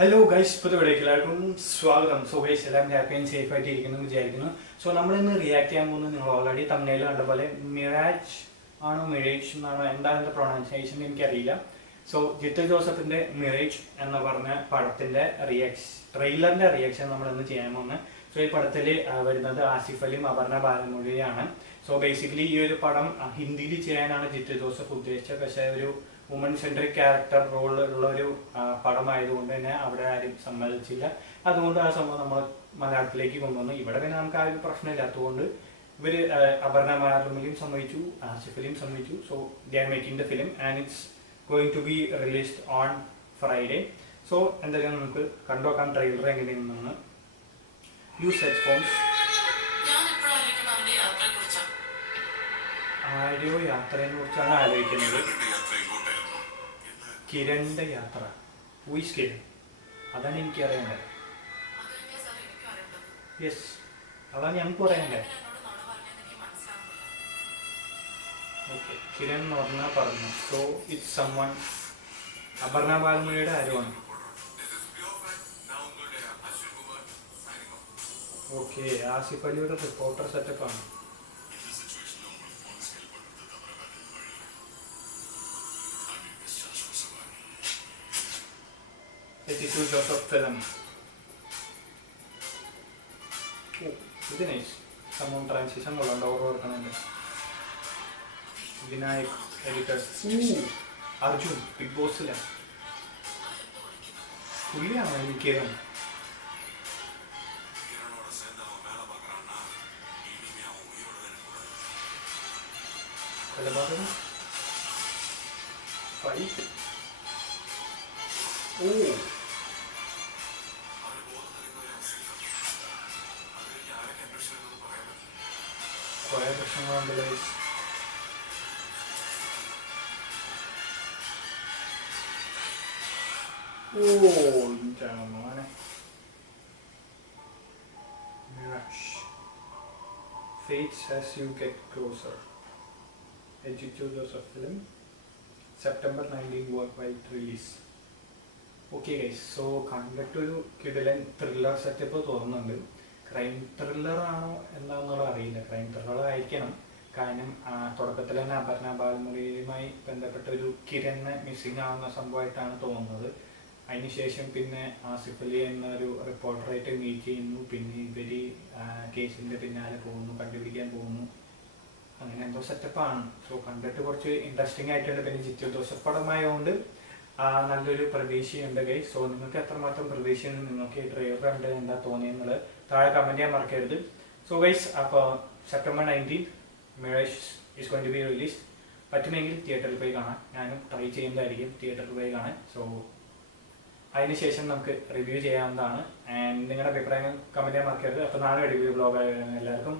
Hello guys, ഇപ്പോൾ ഇവിടേക്ക് എല്ലാവർക്കും സ്വാഗതം. സോ ഗൈസ്, എല്ലാവരും ഹാപ്പി ആൻഡ് സേഫ് ആയിട്ട് ഇരിക്കുന്നു വിചാരിക്കുന്നു. സോ നമ്മളിന്ന് റിയാക്ട് ചെയ്യാൻ പോകുന്നത് നിങ്ങൾ ഓൾറെഡി തമിഴിൽ കണ്ട പോലെ മിറാജ് ആണോ മിറേജ് എന്നാണോ എന്താണ് പ്രൊണൗൺസിയേഷൻ എനിക്കറിയില്ല. സോ ജിത്തു ജോസഫിന്റെ മിറേജ് എന്ന് പറഞ്ഞ പടത്തിന്റെ ട്രെയിലറിന്റെ റിയാക്ഷൻ നമ്മൾ ഇന്ന് ചെയ്യാൻ പോകുന്നത്. സോ ഈ പടത്തിൽ വരുന്നത് ആസിഫ് അലിയും അപർണ ബാലമുരളിയാണ്. സോ ബേസിക്കലി ഈ ഒരു പടം ഹിന്ദിയിൽ ചെയ്യാനാണ് ജിത്തു ജോസഫ് ഉദ്ദേശിച്ചത്. പക്ഷേ ഒരു വുമൺ സെൻട്രിക് ക്യാരക്ടർ റോളിലുള്ള ഒരു പടമായതുകൊണ്ട് തന്നെ അവിടെ ആരും സമ്മതിച്ചില്ല. അതുകൊണ്ട് ആ സംഭവം നമ്മൾ മലയാളത്തിലേക്ക് കൊണ്ടുവന്നു. ഇവിടെ പിന്നെ നമുക്ക് ആ ഒരു പ്രശ്നമില്ലാത്തതുകൊണ്ട് ഇവര് അപർണ ബാലമുരളിയും സമ്മതിച്ചു, ആസിഫ് അലിയും സമ്മതിച്ചു. So they are making the film and it's going to be released on Friday. So എന്തായാലും നമുക്ക് കണ്ടുനോക്കാം ട്രെയിലർ എങ്ങനെയാണെന്ന്. Use headphones. ആരോ യാത്രയെ കുറിച്ചാണ് ആലോചിക്കുന്നത്. കിരണിന്റെ യാത്ര. ഹൂയിസ് കിരൺ? അതാണ് എനിക്ക് അറിയേണ്ടത്. യെസ്, അതാണ് ഞങ്ങൾക്ക് പറയണ്ടേ. ഓക്കെ, കിരൺ എന്ന് പറഞ്ഞാൽ പറഞ്ഞു. സോ ഇറ്റ്സ് സമ്വൺ അപർണ ബാലമുരളിയുടെ ആരുമാണ്. ഓക്കെ, ആസിഫ് അലിയുടെ റിപ്പോർട്ടർ സെറ്റപ്പാണ്. Jithu Joseph film. ഓ, ഇത് നൈസ്. സംഭവം ട്രാൻസിഷൻ കൊള്ളാണ്ട് ഓർമ്മ ഓർക്കണുണ്ട്. വിനായക് എഡിറ്റർ. അർജുൻ ബിഗ് ബോസിലെ പുള്ളിയാണ് എനിക്ക് കൊലപാതകം ഫൈറ്റ്. ഓ, കുറേ പ്രശ്നങ്ങളുണ്ടല്ലോ. ഓ, മോനെ. Mirage. Fates as you get closer. A Jitu Joseph film. September 19 worldwide release. Okay guys, so കണ്ടിട്ടൊരു കിടിലൻ ത്രില്ലർ സെറ്റപ്പ് തോന്നുന്നുണ്ട്. ക്രൈം ത്രില്ലർ ആണോ എന്താണെന്നുള്ള അറിയില്ല. ക്രൈം ത്രില്ലർ ആയിരിക്കണം. കാരണം തുടക്കത്തിൽ തന്നെ അപർണ ബാലമുരളിയുമായി ബന്ധപ്പെട്ട ഒരു കിരണ് മിസ്സിംഗ് ആവുന്ന സംഭവമായിട്ടാണ് തോന്നുന്നത്. അതിനുശേഷം പിന്നെ ആസിഫ് അലി എന്നൊരു റിപ്പോർട്ടറായിട്ട് മീറ്റ് ചെയ്യുന്നു. പിന്നെ ഇവര് കേസിന്റെ പിന്നാലെ പോകുന്നു, കണ്ടുപിടിക്കാൻ പോകുന്നു. അങ്ങനെ എന്തോ സെറ്റപ്പാണ്. സോ കണ്ടിട്ട് കുറച്ച് ഇൻട്രസ്റ്റിംഗ് ആയിട്ടുണ്ട്. പിന്നെ ജിത്തു ജോസഫ് പടമായതുകൊണ്ട് നല്ലൊരു പ്രതീക്ഷയുണ്ട് ഗൈസ്. സോ നിങ്ങൾക്ക് എത്രമാത്രം പ്രതീക്ഷയുണ്ട്, നിങ്ങൾക്ക് ഈ ട്രെയിലർ കണ്ട് എന്താ തോന്നിയെന്നുള്ളത് താഴെ കമന്റ് ചെയ്യാൻ മറക്കരുത്. സോ ഗൈസ്, അപ്പോൾ September 19 Mirage is going to be release. പറ്റുമെങ്കിൽ തിയേറ്ററിൽ പോയി കാണാം. ഞാനും ട്രൈ ചെയ്യുന്നതായിരിക്കും തിയേറ്ററിൽ പോയി കാണാൻ. സോ അതിനുശേഷം നമുക്ക് റിവ്യൂ ചെയ്യാവുന്നതാണ്. ആൻഡ് നിങ്ങളുടെ അഭിപ്രായങ്ങൾ കമന്റ് ചെയ്യാൻ മറക്കരുത്. അപ്പോൾ നാളെ റിവ്യൂ ബ്ലോഗ്. എല്ലാവർക്കും